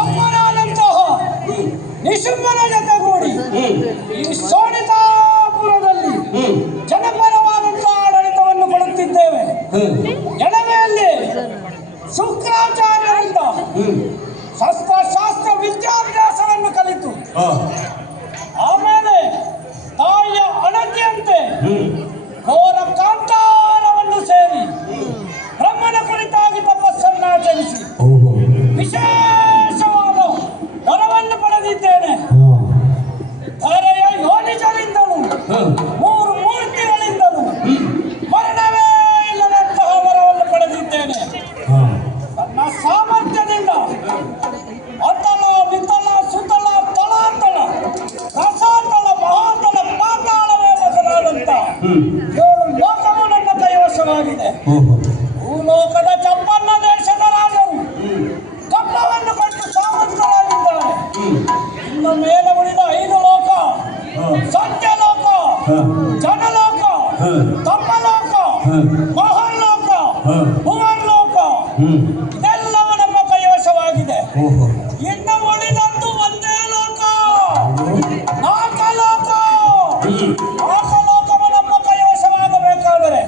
ಅಮ್ಮನಾದಂತಹ ನಿಶುಂಭನ ಜೊತೆಗೂಡಿ ಈ ಶೋಣಿತಾಪುರದಲ್ಲಿ ಜನಪರವಾದಂತಹ ಆಡಳಿತವನ್ನು ಕೊಡುತ್ತಿದ್ದೇವೆ. ಎಡವೆಯಲ್ಲಿ ಶುಕ್ರಾಚಾರ್ಯರಿಂದ ಶಸ್ತ್ರಶಾಸ್ತ್ರ ವಿದ್ಯಾಭ್ಯಾಸವನ್ನು ಕಲಿತು ಆಮೇಲೆ ತಾಯಿಯ ಅಣತಿಯಂತೆ ಘೋರ ಕಾಂತಾರವನ್ನು ಸೇರಿ ಬ್ರಹ್ಮನ ಕುರಿತಾಗಿ ತಪಸ್ಸನ್ನಾಚರಿಸಿ ವಿಶೇಷವಾದ ವರವನ್ನು ಪಡೆದಿದ್ದೇನೆ. ಧರೆಯ ಯೋನಿಜರಿಂದಲೂ ಮೂರು ಮೂರ್ತಿಗಳಿಂದಲೂ ಮರಣವೇ ಇಲ್ಲದಂತಹ ವರವನ್ನು ಪಡೆದಿದ್ದೇನೆ. ನನ್ನ ಸಾಮರ್ಥ್ಯದಿಂದ ಅತಲ ವಿತಲ ಸುತಲ ತಲಾತಲ ರಸಾತಲ ಮಹಾತಲ ಪಾತಾಳವೇ ಮೊದಲಾದಂತ 7 ಲೋಕವು ನನ್ನ ಕೈವಶವಾಗಿದೆ. ಭೂಲೋಕದ ಚಪ್ಪನ್ನ ದೇಶದ ರಾಜರು ಕಪ್ಪವನ್ನು ಕೊಟ್ಟು ಸಾಮರ್ಥ್ಯರಾಗಿದ್ದಾರೆ. ಇನ್ನು ಮೇಲೆ ಉಳಿದ 5 ಲೋಕ, ಸತ್ಯಲೋಕ, ಜನಲೋಕ, ತಪ್ಪಲೋಕ, ಮಹಾಲೋಕ, ಭುವನ್ಲೋಕ ಇದೆಲ್ಲವೂ ನಮ್ಮ ಕೈವಶವಾಗಿದೆ. ಇನ್ನು ಉಳಿದದ್ದು ಒಂದೇ ಲೋಕ, ನಾಲ್ಕಲೋಕ. ನಾಲ್ಕಲೋಕವು ನಮ್ಮ ಕೈವಶವಾಗಬೇಕಾದರೆ